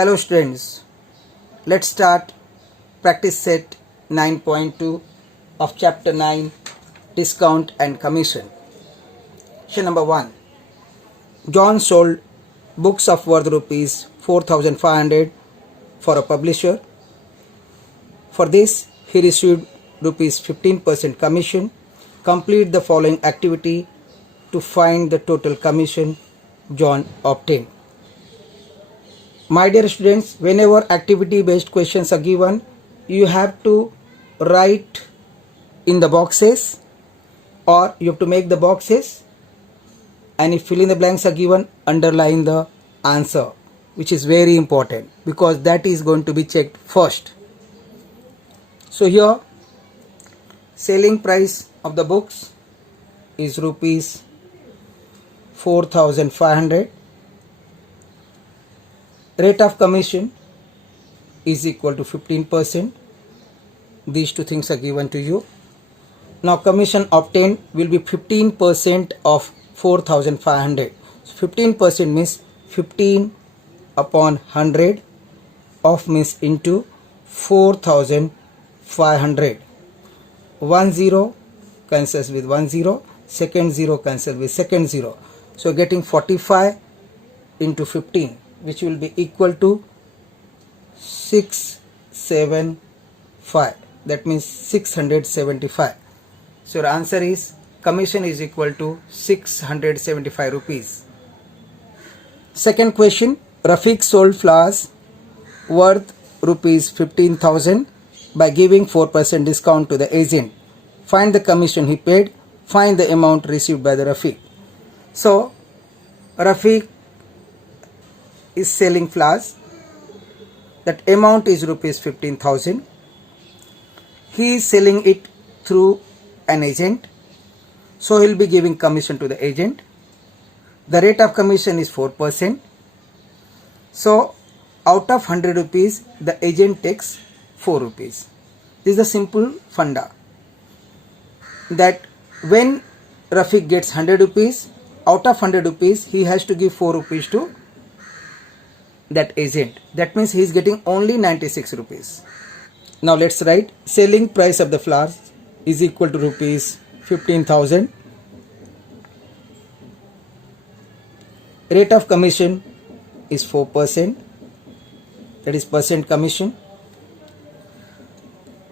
Hello students, let's start practice set 9.2 of chapter 9, discount and commission. Question number 1. John sold books of worth rupees 4,500 for a publisher. For this he received rupees 15% commission. Complete the following activity to find the total commission John obtained. My dear students, whenever activity based questions are given, you have to write in the boxes or you have to make the boxes, and if fill in the blanks are given, underline the answer, which is very important because that is going to be checked first. So here selling price of the books is rupees 4,500. Rate of commission is equal to 15%. These two things are given to you. Now commission obtained will be 15% of 4,500. So 15% means 15 upon 100 of means into 4,500. 1 0 cancels with 1 0, second 0 cancels with second 0. So getting 45 into 15, which will be equal to 675. That means 675. So your answer is commission is equal to 675 rupees. Second question, Rafiq sold flowers worth rupees 15,000 by giving 4% discount to the agent. Find the commission he paid. Find the amount received by the Rafiq. So Rafiq is selling flowers. That amount is rupees 15,000. He is selling it through an agent, so he will be giving commission to the agent. The rate of commission is 4%. So out of 100 rupees the agent takes 4 rupees. This is a simple funda, that when Rafiq gets 100 rupees, out of 100 rupees he has to give 4 rupees to that agent. That means he is getting only 96 rupees. Now let's write selling price of the flowers is equal to rupees 15,000. Rate of commission is 4%, that is percent commission.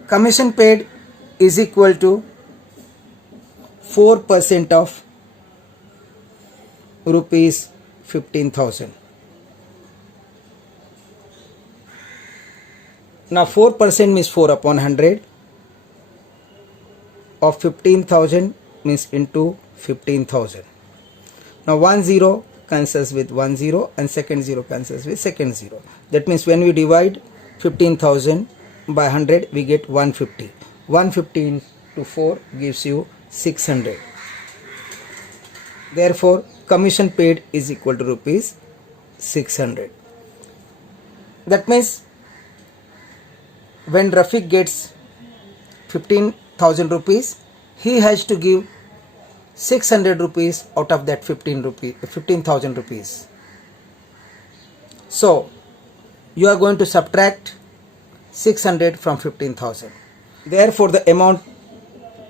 Commission paid is equal to 4% of rupees 15,000. Now 4% means 4 upon 100 of 15,000 means into 15,000. Now 1 0 cancels with 1 0 and second 0 cancels with second 0. That means when we divide 15,000 by 100 we get 150. 150 into 4 gives you 600. Therefore commission paid is equal to rupees 600. That means when Rafiq gets 15,000 rupees, he has to give 600 rupees out of that 15,000 rupees. So you are going to subtract 600 from 15,000. Therefore the amount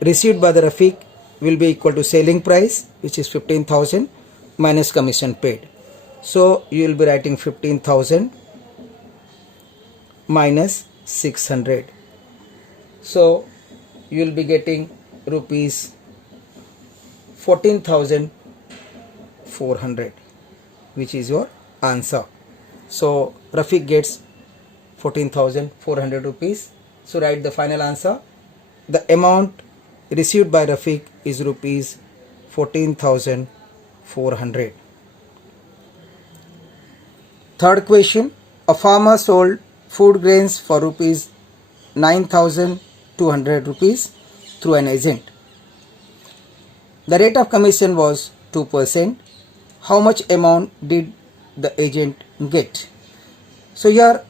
received by the Rafiq will be equal to selling price, which is 15,000, minus commission paid. So you will be writing 15,000 minus 600. So you will be getting rupees 14,400, which is your answer. So Rafiq gets 14,400 rupees. So write the final answer. The amount received by Rafiq is rupees 14,400. Third question, a farmer sold food grains for rupees 9,200 rupees through an agent. The rate of commission was 2%. How much amount did the agent get? So here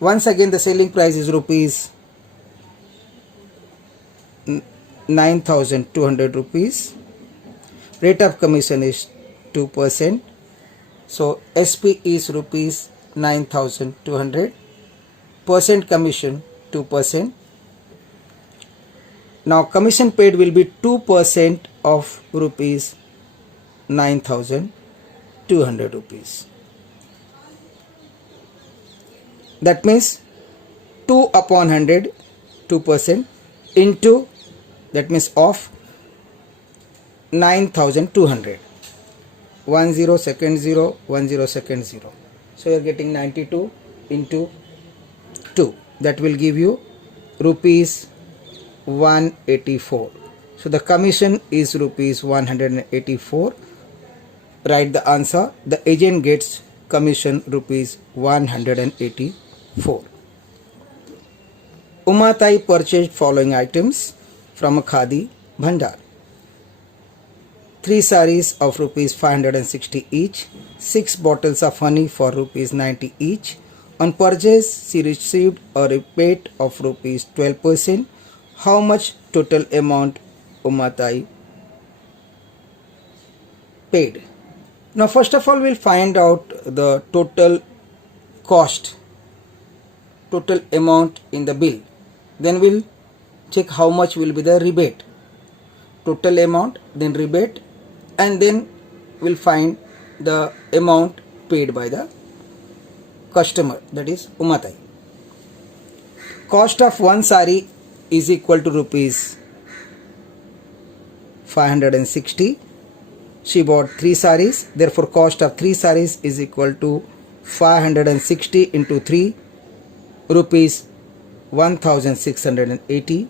once again the selling price is rupees 9,200 rupees. Rate of commission is 2%. So SP is rupees 9,200. Percent commission 2%. Now commission paid will be 2% of rupees 9,200 rupees. That means 2 upon 100, 2% into, that means of 9,200. 10 second 0, 10 second 0. So you are getting 92 into 2. That will give you rupees 184. So the commission is rupees 184. Write the answer. The agent gets commission rupees 184. Umatai purchased following items from a Khadi Bhandar. 3 saris of rupees 560 each, 6 bottles of honey for rupees 90 each. On purchase, she received a rebate of rupees 12%. How much total amount Umatai paid? Now first of all we'll find out the total cost, total amount in the bill. Then we'll check how much will be the rebate. Total amount, then rebate, and then we'll find the amount paid by the customer, that is Umatai. Cost of one sari is equal to rupees 560. She bought 3 saris, therefore cost of 3 saris is equal to 560 into 3, rupees 1680.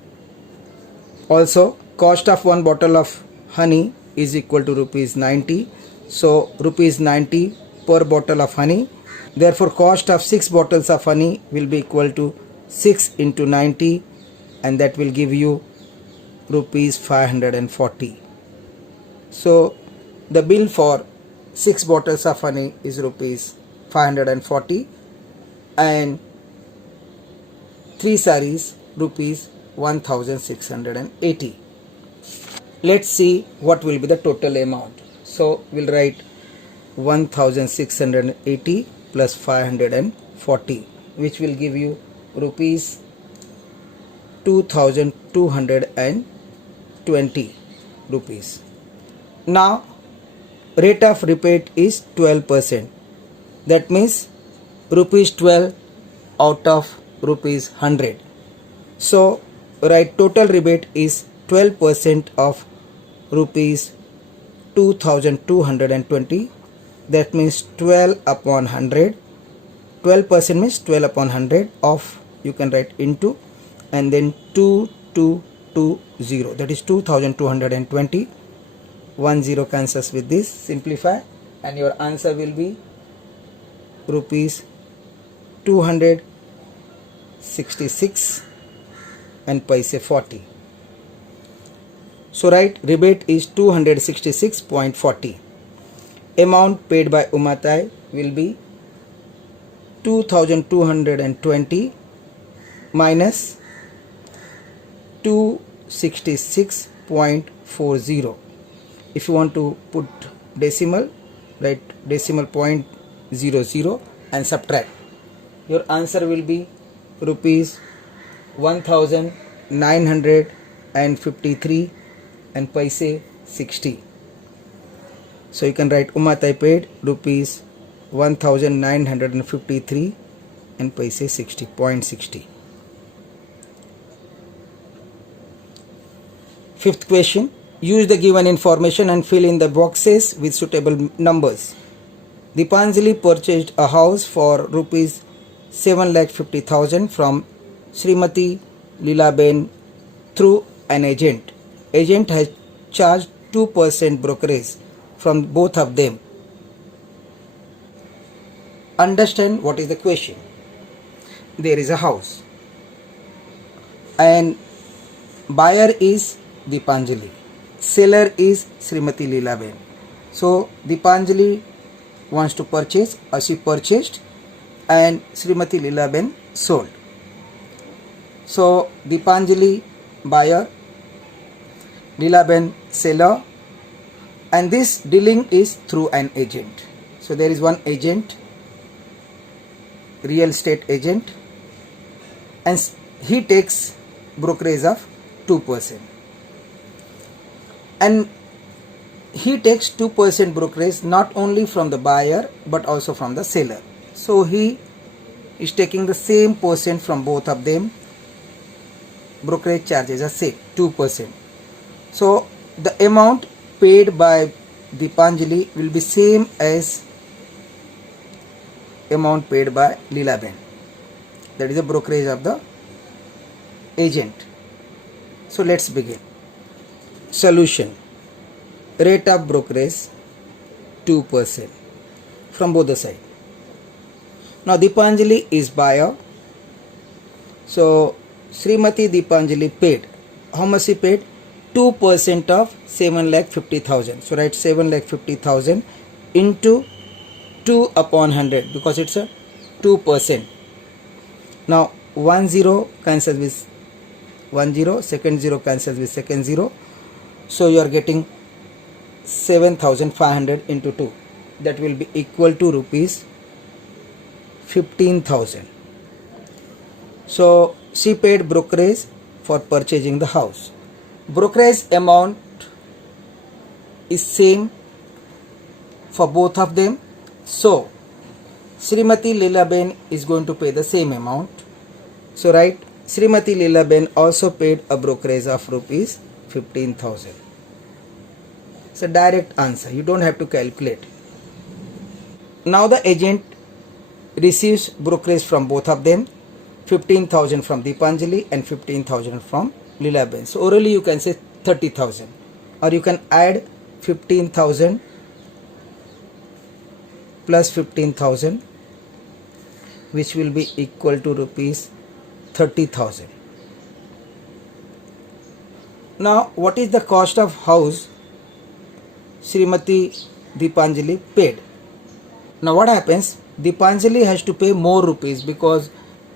Also cost of one bottle of honey is equal to rupees 90. So rupees 90 per bottle of honey. Therefore cost of 6 bottles of honey will be equal to 6 into 90, and that will give you rupees 540. So the bill for 6 bottles of honey is rupees 540 and 3 saris rupees 1680. Let's see what will be the total amount. So we'll write 1680 plus 540, which will give you rupees 2220 rupees. Now rate of rebate is 12%. That means rupees 12 out of rupees 100. So write total rebate is 12% of rupees 2220. That means 12 upon 100. 12% means 12 upon 100 of, you can write into, and then 2220, that is 2220. 10 cancels with this, simplify, and your answer will be rupees 266 and paise 40. So write rebate is 266.40. Amount paid by Umatai will be 2220 minus 266.40. If you want to put decimal, write decimal point 00 and subtract. Your answer will be rupees 1953 and paise 60. So you can write Umatai paid rupees 1953 and paise 60.60. Fifth question. Use the given information and fill in the boxes with suitable numbers. Deepanjali purchased a house for rupees 7,50,000 from Srimati Leelaben through an agent. Agent has charged 2% brokerage from both of them. Understand what is the question. There is a house and buyer is Deepanjali, seller is Srimati Leelaben. So Deepanjali wants to purchase, or she purchased, and Srimati Leelaben sold. So Deepanjali buyer, Leelaben seller, and this dealing is through an agent. So there is one agent real estate agent, and he takes brokerage of 2%, and he takes 2% brokerage not only from the buyer but also from the seller. So he is taking the same percent from both of them. Brokerage charges are same, 2%. So the amount paid by Deepanjali will be same as amount paid by Leelaben. That is the brokerage of the agent. So let's begin. Solution. Rate of brokerage 2% from both the side. Now Deepanjali is buyer. So Srimati Deepanjali paid. How much she paid? 2% of 7,50,000. So write 7,50,000 into 2 upon 100 because it's a 2%. Now 1 0 cancels with 1 0, second 0 cancels with second 0. So you are getting 7,500 into 2. That will be equal to rupees 15,000. So she paid brokerage for purchasing the house. Brokerage amount is same for both of them. So Srimati Leelaben is going to pay the same amount. So write Srimati Leelaben also paid a brokerage of rupees 15,000. It's a direct answer. You don't have to calculate. Now the agent receives brokerage from both of them, 15,000 from Deepanjali and 15,000 from Leelaben. So orally you can say 30,000, or you can add 15,000 plus 15,000, which will be equal to rupees 30,000. Now what is the cost of house Srimati Deepanjali paid? Now what happens? Deepanjali has to pay more rupees because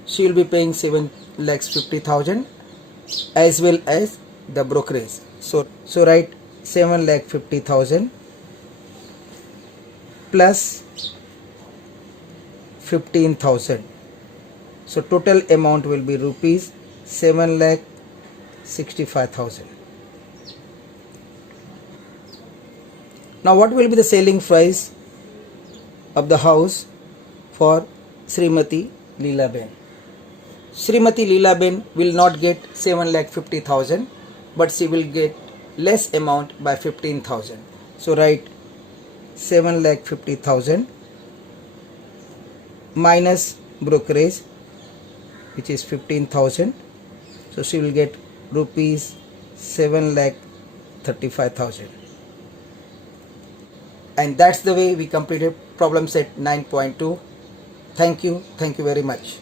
she will be paying 7,50,000 as well as the brokerage. So write 7,50,000 plus 15,000. So total amount will be rupees 7,65,000. Now what will be the selling price of the house for Srimati Leelaben? Srimati Leelaben will not get 7,50,000, but she will get less amount by 15,000. So write 7,50,000 minus brokerage, which is 15,000. So she will get rupees 7,35,000. And that's the way we completed problem set 9.2. Thank you very much.